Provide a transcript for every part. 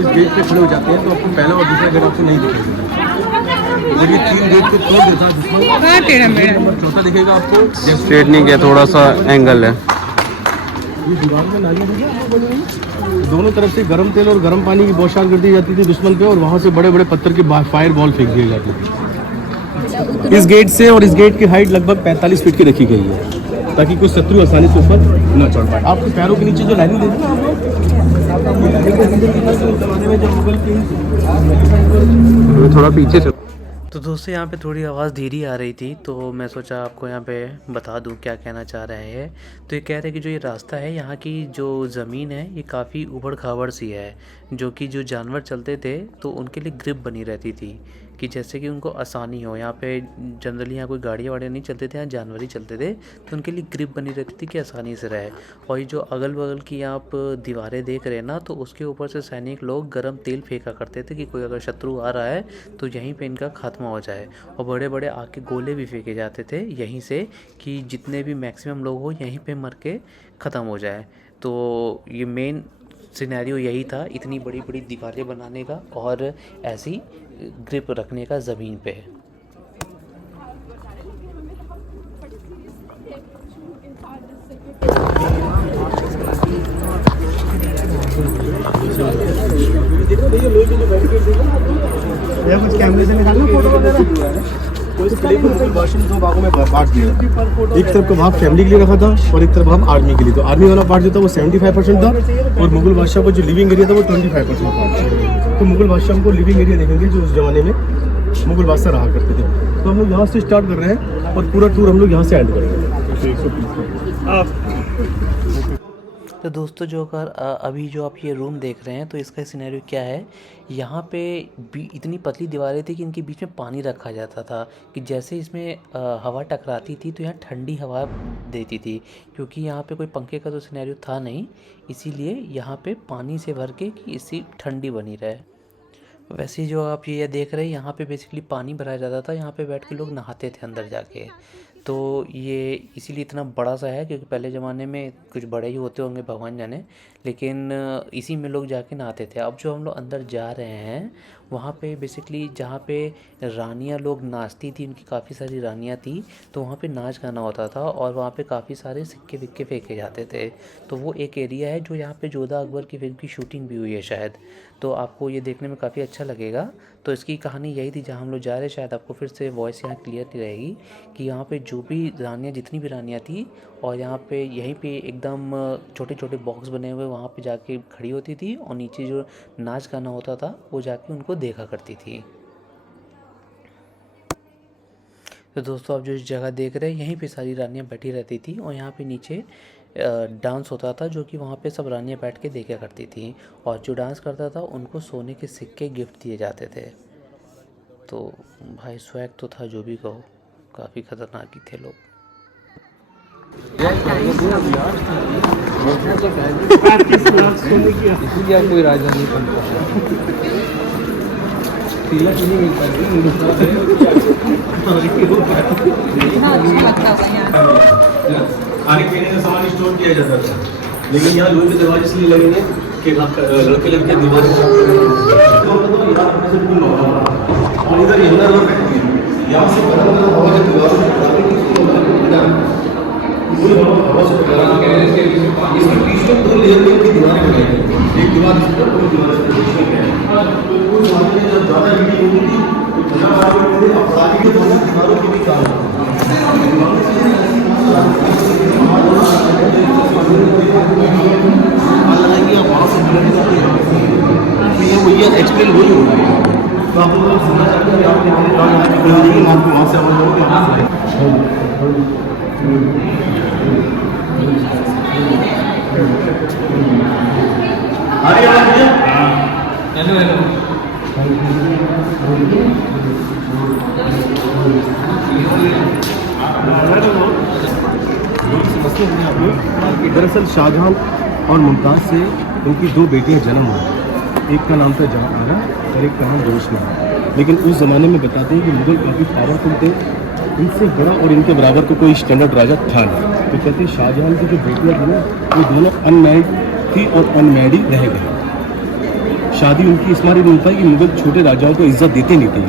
इस गेट पे खड़े हो जाते हैं तो आपको पहला और दूसरा गेट आपको नहीं दिखेगा। जब ये 3 गेट को तोड़ देता है दुश्मन, गेट नंबर 4 दिखेगा आपको। स्ट्रेटनिंग है, थोड़ा सा एंगल है। ये दीवार में नालियाँ देखिए, दोनों तरफ से गर्म तेल और गर्म पानी की बौछार कर दी जाती थी दुश्मन पे, और वहाँ से बड़े बड़े पत्थर की फायर बॉल फेंक दिए जाते थे। इस गेट से और इस गेट की हाइट लगभग 45 फीट की रखी गई है, ताकि कोई शत्रु आसानी से ऊपर न चढ़ पाए। आपके पैरों के नीचे जो लाइनिंग देखते हैं आप लोग, थोड़ा पीछे से। तो दोस्तों यहाँ पे थोड़ी आवाज़ धीरे आ रही थी, तो मैं सोचा आपको यहाँ पे बता दूँ क्या कहना चाह रहे हैं। तो ये कह रहे हैं कि जो ये रास्ता है, यहाँ की जो ज़मीन है ये काफ़ी उबड़ खाबड़ सी है, जो कि जो जानवर चलते थे तो उनके लिए ग्रिप बनी रहती थी, कि जैसे कि उनको आसानी हो। यहाँ पे जनरली यहाँ कोई गाड़ियाँ वाड़ियाँ नहीं चलते थे, यहाँ जानवर ही चलते थे, तो उनके लिए ग्रिप बनी रहती थी कि आसानी से रहे। और ये जो अगल बगल की आप दीवारें देख रहे हैं ना, तो उसके ऊपर से सैनिक लोग गर्म तेल फेंका करते थे कि कोई अगर शत्रु आ रहा है तो यहीं पे इनका खात्मा हो जाए। और बड़े बड़े आग के गोले भी फेंके जाते थे यहीं से, कि जितने भी मैक्सिमम लोग हो यहीं पे मर के ख़त्म हो जाए। तो ये मेन सिनेरियो यही था, इतनी बड़ी बड़ी दीवारें बनाने का और ऐसी ग्रिप रखने का ज़मीन पे। कुछ कैमरे से निकालना फोटो वगैरह। तो इस किले को मुगल बादशाह ने 2 भागों में बांट दिया। एक तरफ का भाग फैमिली के लिए रखा था और एक तरफ भाग आर्मी के लिए। तो आर्मी वाला पार्ट जो था वो 75% था, और मुगल बादशाह को जो लिविंग एरिया था वो 25% था। तो मुगल बादशाह हमको लिविंग एरिया देखेंगे जो उस जमाने में मुगल बादशाह रहा करते थे। तो हम लोग यहाँ से स्टार्ट कर रहे हैं और पूरा टूर हम लोग यहाँ से एंड करेंगे। तो दोस्तों जो अभी जो आप ये रूम देख रहे हैं, तो इसका सिनेरियो क्या है, यहाँ पे इतनी पतली दीवारें थी कि इनके बीच में पानी रखा जाता था, कि जैसे इसमें हवा टकराती थी तो यहाँ ठंडी हवा देती थी। क्योंकि यहाँ पे कोई पंखे का तो सिनेरियो था नहीं, इसीलिए यहाँ पे पानी से भर के कि इससे ठंडी बनी रहे। वैसे जो आप ये देख रहे हैं, यहाँ पे बेसिकली पानी भराया जाता था, यहाँ पे बैठ के लोग नहाते थे अंदर जाके। तो ये इसीलिए इतना बड़ा सा है, क्योंकि पहले ज़माने में कुछ बड़े ही होते होंगे भगवान जाने, लेकिन इसी में लोग जाके नहाते थे। अब जो हम लोग अंदर जा रहे हैं, वहाँ पे बेसिकली जहाँ पे रानियाँ लोग नाचती थी, उनकी काफ़ी सारी रानियाँ थी, तो वहाँ पे नाच गाना होता था और वहाँ पे काफ़ी सारे सिक्के विक्के फेंके जाते थे। तो वो एक एरिया है जो यहाँ पे जोधा अकबर की फिल्म की शूटिंग भी हुई है शायद, तो आपको ये देखने में काफ़ी अच्छा लगेगा। तो इसकी कहानी यही थी, जहाँ हम लोग जा रहे हैं, शायद आपको फिर से वॉइस यहाँ क्लियर नहीं रहेगी, कि यहाँ पे जो भी रानियाँ, जितनी भी रानियाँ थी, और यहाँ पे यहीं पे एकदम छोटे छोटे बॉक्स बने हुए, वहाँ पे जाके खड़ी होती थी, और नीचे जो नाच गाना होता था वो जाके उनको देखा करती थी। तो दोस्तों आप जो इस जगह देख रहे हैं, यहीं पे सारी रानियाँ बैठी रहती थी, और यहाँ पे नीचे डांस होता था, जो कि वहाँ पे सब रानियाँ बैठ के देखा करती थी, और जो डांस करता था उनको सोने के सिक्के गिफ्ट दिए जाते थे। तो भाई स्वैग तो था, जो भी कहो, काफ़ी खतरनाक ही थे लोग। कोई राजधानी खाने पीने का सामान स्टोर किया जाता था, लेकिन यहाँ लोहे के दरवाजे इसलिए लगेंगे कि लड़के लड़के दीवार और इधर यहाँ से इसमें बीच में 2 लेयर की दीवारें बनाई, एक दीवार इस पर, दो दीवार इस पर। जब ज़्यादा हीटिंग होती थी तो अपराधी के दोनों दीवारों के भी काम एक्सप्लेन वही होगा। तो आप लोग सुनना चाहते हैं आपको वहाँ से दरअसल शाहजहां और मुमताज़ से उनकी 2 बेटियां जन्म हुई। एक का नाम था जहांआरा और एक का नाम जोशना। लेकिन उस ज़माने में बताते हैं कि मुगल काफ़ी पावरफुल थे, इनसे बड़ा और इनके बराबर का कोई स्टैंडर्ड राजा था नहीं। तो कहते हैं शाहजहां की जो बेटियां थी ना, वो दोनों अनमैरिड थी और अनमैरिड रह गई। शादी उनकी इस मारे नहीं होता है कि मुगल छोटे राजाओं को इज्जत देते नहीं थे ये,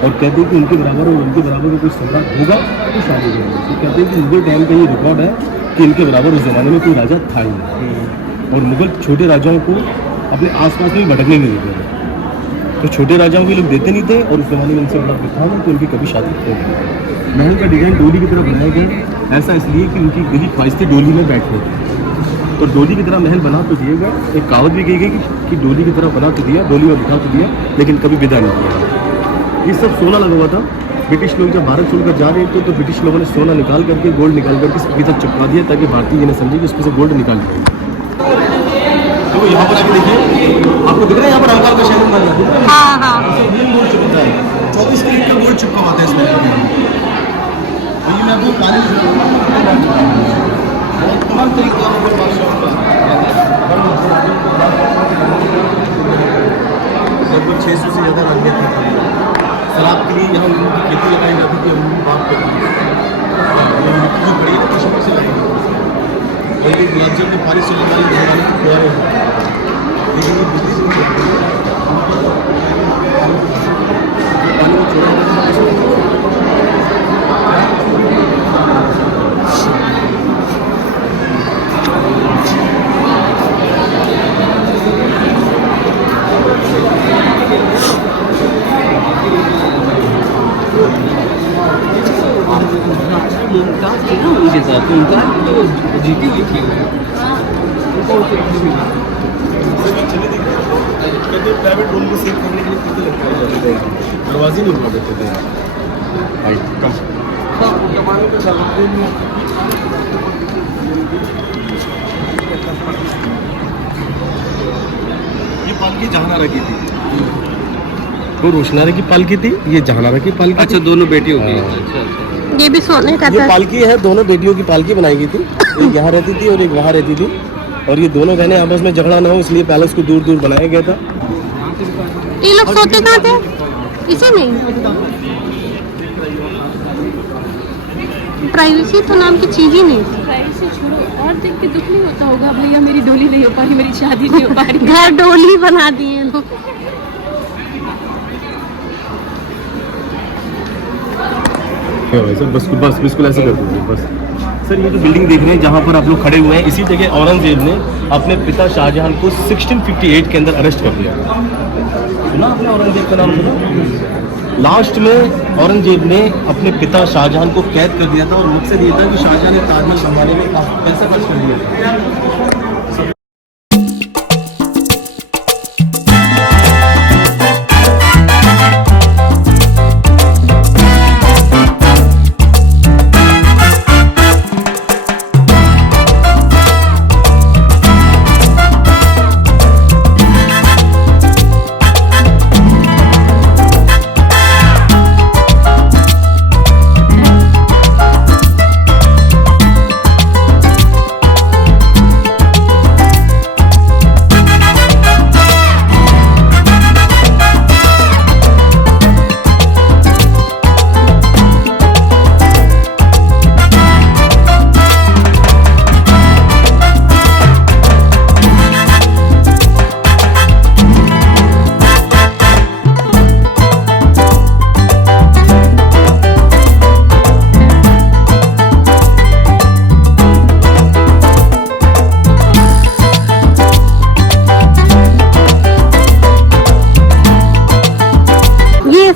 और कहते हैं कि उनके बराबर और उनके बराबर का कोई सम्राट होगा तो शादी करेंगे। तो कहते हैं कि मुगल टाइम का ये रिकॉर्ड है कि इनके बराबर उस ज़माने में कोई राजा था ही नहीं, और मुगल छोटे राजाओं को अपने आसपास में भटकने नहीं देते थे। तो छोटे राजाओं के लोग देते नहीं थे, और उस ज़माने में इनसे बड़ा था ना कि उनकी कभी शादी हो गई। महल का डिज़ाइन डोली की तरह बनाया गया, ऐसा इसलिए कि उनकी दिली ख्वाहिश थी डोली में बैठने की। तो डोली की तरह महल बना तो दिए गए, एक कहावत भी कही गई कि डोली की तरह बना तो दिया, डोली में बिठा तो दिया, लेकिन कभी विदा नहीं किया। ये सब सोना लगा हुआ था। ब्रिटिश लोग जब भारत छोड़कर जा रहे थे तो ब्रिटिश लोगों ने सोना निकाल करके, गोल्ड निकाल करके सभी तक चिपका दिया, ताकि भारतीय ये न समझे कि उसमें से गोल्ड निकाल दिया। तो यहाँ पर आके देखिए, आपको दिख रहा है यहाँ पर अंकार का शहर बन रहा है। हाँ हाँ गोल्ड चिपकता है, 24 कैरेट का गोल्ड चिपका हुआ था इसमें। ये मैं आपको पानी बहुत तमाम तरीके का लगभग 600 से ज़्यादा लंबे थे। शराब के लिए यहाँ उनकी खेती लगाई जाती थी, उनकी बात करती थी। मिट्टी जो बड़ी है ना पशुओं से लगाई जाती थी, गुलाब जल के पानी से लगाई जमाने की प्यारे लेकिन ये ब्रिटिश पानी को छोड़ा उनके साथ उनका तो जीती लिखी हुई प्राइवेट रूम में सेव करने के लिए कितने लगते हैं, दरवाजे नहीं खोल देते थे यार। कम ये पालकी जहानारा की थी, वो रोशनारा की पालकी थी, ये जहानारा की पालकी। अच्छा, दोनों बेटी होगी। अच्छा, ये भी सोने का ये था। पालकी है, दोनों बेटियों की पालकी बनाई गई थी, एक यहाँ रहती थी और एक वहाँ रहती थी, और ये दोनों बहनें आपस में झगड़ा ना हो इसलिए पैलेस को दूर दूर बनाया गया था। ये लोग सोते कहाँ थे? इसी में? प्राइवेसी तो नाम की चीज ही नहीं थी। प्राइवेसी छोड़ो, और देख के दुख नहीं होता होगा भैया मेरी डोली नहीं हो पा रही, मेरी शादी नहीं हो पा रही। घर डोली बना दिए लोग। सर बस बस बिल्कुल ऐसे कर दीजिए बस। सर ये जो बिल्डिंग देख रहे हैं जहाँ पर आप लोग खड़े हुए हैं, इसी जगह औरंगजेब ने अपने पिता शाहजहां को 1658 के अंदर अरेस्ट कर दिया। सुना आपने औरंगजेब का नाम सुना? लास्ट में औरंगजेब ने अपने पिता शाहजहां को कैद कर दिया था, और मकसद ये था कि शाहजहां ने ताजमहल बनवाने में काफी पैसा खर्च कर दिया था।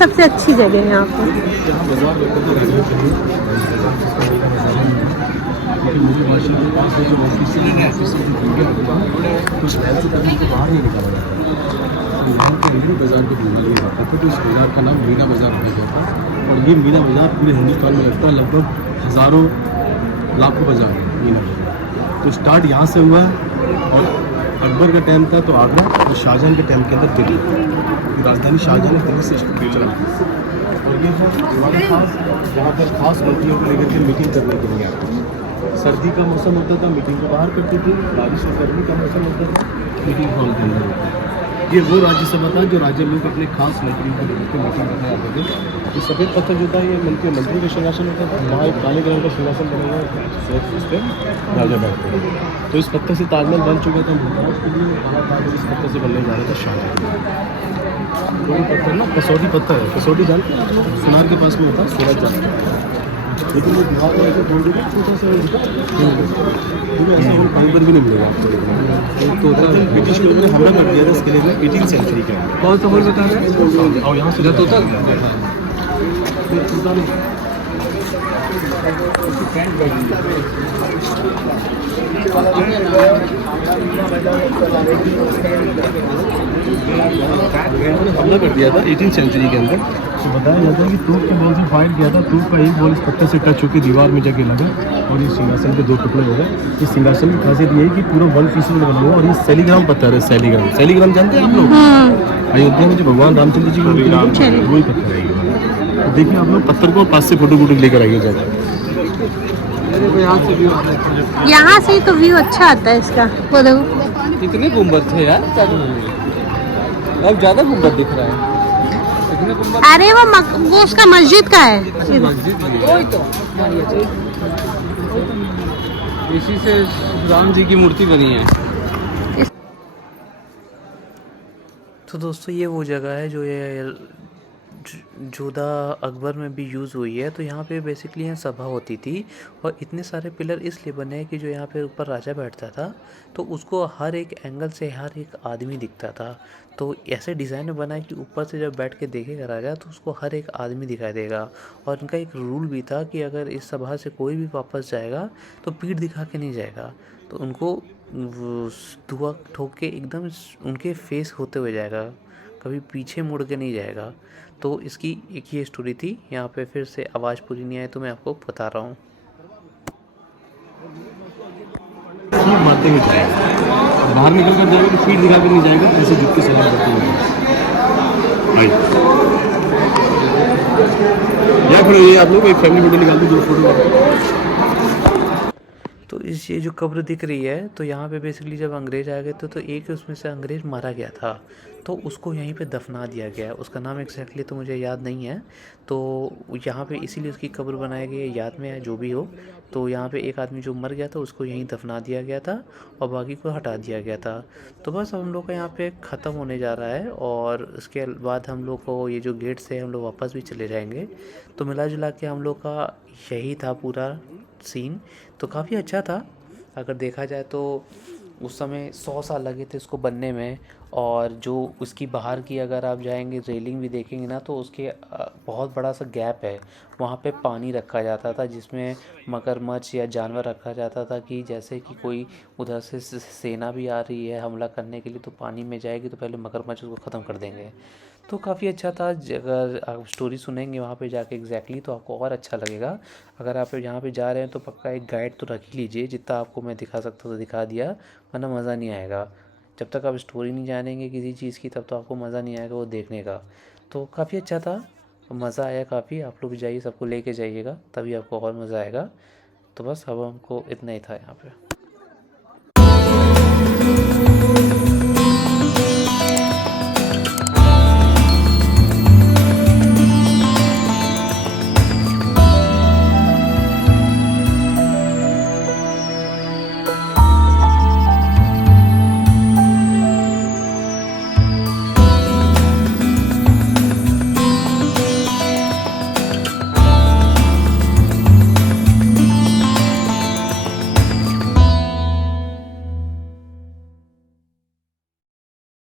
सबसे अच्छी जगह है यहाँ पर। यहाँ बाजार लगता था गाड़ियों के लिए, लेकिन मुझे बादशाह के पास जो ऑफिसर कुछ महल से कभी को बाहर नहीं निकाला जाता, तो यहाँ के मीना बाजार को ढूंढा लिया जाता था। तो इस बाजार का नाम मीना बाजार रखा गया था, और ये मीना बाजार पूरे हिंदुस्तान में लगता है, लगभग हज़ारों लाखों बाजार है मीना बाजार। तो स्टार्ट यहाँ से हुआ, और अकबर का टाइम था तो आगरा, और शाहजहां के टाइम के अंदर दिल्ली। राजधानी शाहजहां ने दिल्ली से चला, और ये है हमारे खास यहाँ पर खास मंत्रियों को लेकर के मीटिंग करने के लिए आते हैं। सर्दी का मौसम होता था, मीटिंग को बाहर करते थे, बारिश और गर्मी का मौसम होता था, मीटिंग हॉल के अंदर होता था। ये वो राज्यसभा था जो राज्य लोग अपने खास मंत्रियों को लेकर के मीटिंग करने आते थे। ये सफ़ेद पत्थर जो था ये मंत्री का सिंहासन होता था, वहाँ एक काले कलर का सिंहासन बना हुआ है, उस पर राजा बैठते हैं। तो इस पत्थर से ताजमहल बन चुका था, मुमताज़ के लिए बड़ा ताज इस पत्थर से बनने जा रहा था शाहजहाँ। तो ये पत्थर ना कसौटी पत्थर है, कसौटी जानते हैं आप लोग, सुनार के पास में होता है, सूरज जाता लेकिन ये दीवार में ऐसे बोल देगा छोटा सा ऐसा होल कहीं पर भी नहीं मिलेगा आपको। तो ब्रिटिश लोगों ने हमला कर दिया था इस किले में 18वीं सेंचुरी के अंदर। कौन सा होल बता रहे हैं? और यहाँ से तोता हमला कर दिया था 18वीं सेंचुरी के अंदर। तो बताया जाता है कि तोप के बॉल से फायर किया था, तोप का एक बॉल इस पत्थर से टच होकर दीवार में जाके लगा और ये सिंहासन के 2 टुकड़े हो गए। इस सिंहासन की खासियत ये है कि पूरा 1 पीस में बना हुआ और ये सैलीग्राम पत्थर है। सैलीग्राम जानते हैं आप लोग? अयोध्या में जो भगवान रामचंद्र जी का वही पत्थर है ये। तो देखिए आप लोग पत्थर को पास से फोटो लेकर आइए जाकर। यहाँ से ही तो व्यू अच्छा आता है इसका। वो देखो कितने गुंबद थे यार ताजमहल में, अब ज़्यादा गुंबद दिख रहा है। कितने गुंबद? अरे वो उसका मस्जिद का है। मस्जिद इसी से राम जी की मूर्ति बनी है। तो दोस्तों ये वो जगह है जो ये जोधा अकबर में भी यूज़ हुई है। तो यहाँ पे बेसिकली यहाँ सभा होती थी और इतने सारे पिलर इसलिए बने हैं कि जो यहाँ पे ऊपर राजा बैठता था तो उसको हर एक एंगल से हर एक आदमी दिखता था। तो ऐसे डिज़ाइन में बना है कि ऊपर से जब बैठ के देखेगा राजा तो उसको हर एक आदमी दिखाई देगा। और इनका एक रूल भी था कि अगर इस सभा से कोई भी वापस जाएगा तो पीठ दिखा के नहीं जाएगा, तो उनको धुआं ठोक के एकदम उनके फेस होते हुए जाएगा, कभी पीछे मुड़ के नहीं जाएगा। तो इसकी एक ये स्टोरी थी। यहाँ पे फिर से आवाज़ पूरी नहीं आई तो मैं आपको बता रहा हूँ। मारते हुए जाएगा, बाहर निकल कर जाएगा तो पीठ दिखा कर नहीं जाएगा, ऐसे झुक के सलाम करते हुए या खड़े ये आप लोग एक फैमिली फोटो निकाल दो 2 फोटो। तो इस ये जो कब्र दिख रही है तो यहाँ पे बेसिकली जब अंग्रेज़ आ गए थे तो एक उसमें से अंग्रेज़ मारा गया था तो उसको यहीं पे दफना दिया गया है। उसका नाम एग्जैक्टली तो मुझे याद नहीं है। तो यहाँ पे इसीलिए उसकी कब्र बनाई गई है, याद में है जो भी हो। तो यहाँ पे एक आदमी जो मर गया था उसको यहीं दफना दिया गया था और बाकी को हटा दिया गया था। तो बस हम लोग का यहाँ पे ख़त्म होने जा रहा है और उसके बाद हम लोग को ये जो गेट से हम लोग वापस भी चले जाएंगे। तो मिला जुला के हम लोग का यही था पूरा सीन। तो काफ़ी अच्छा था अगर देखा जाए तो। उस समय 100 साल लगे थे उसको बनने में। और जो उसकी बाहर की अगर आप जाएंगे रेलिंग भी देखेंगे ना तो उसके बहुत बड़ा सा गैप है, वहाँ पे पानी रखा जाता था जिसमें मगरमच्छ या जानवर रखा जाता था कि जैसे कि कोई उधर से सेना भी आ रही है हमला करने के लिए तो पानी में जाएगी तो पहले मगरमच्छ उसको ख़त्म कर देंगे। तो काफ़ी अच्छा था। अगर आप स्टोरी सुनेंगे वहाँ पे जाके एग्जैक्टली तो आपको और अच्छा लगेगा। अगर आप यहाँ पे जा रहे हैं तो पक्का एक गाइड तो रख ही लीजिए, जितना आपको मैं दिखा सकता हूँ तो दिखा दिया, वरना मज़ा नहीं आएगा। जब तक आप स्टोरी नहीं जानेंगे किसी चीज़ की तब तो आपको मज़ा नहीं आएगा वो देखने का। तो काफ़ी अच्छा था, मज़ा आया काफ़ी। आप लोग भी जाइए, सबको लेके जाइएगा तभी आपको और मज़ा आएगा। तो बस अब हमको इतना ही था यहाँ पे।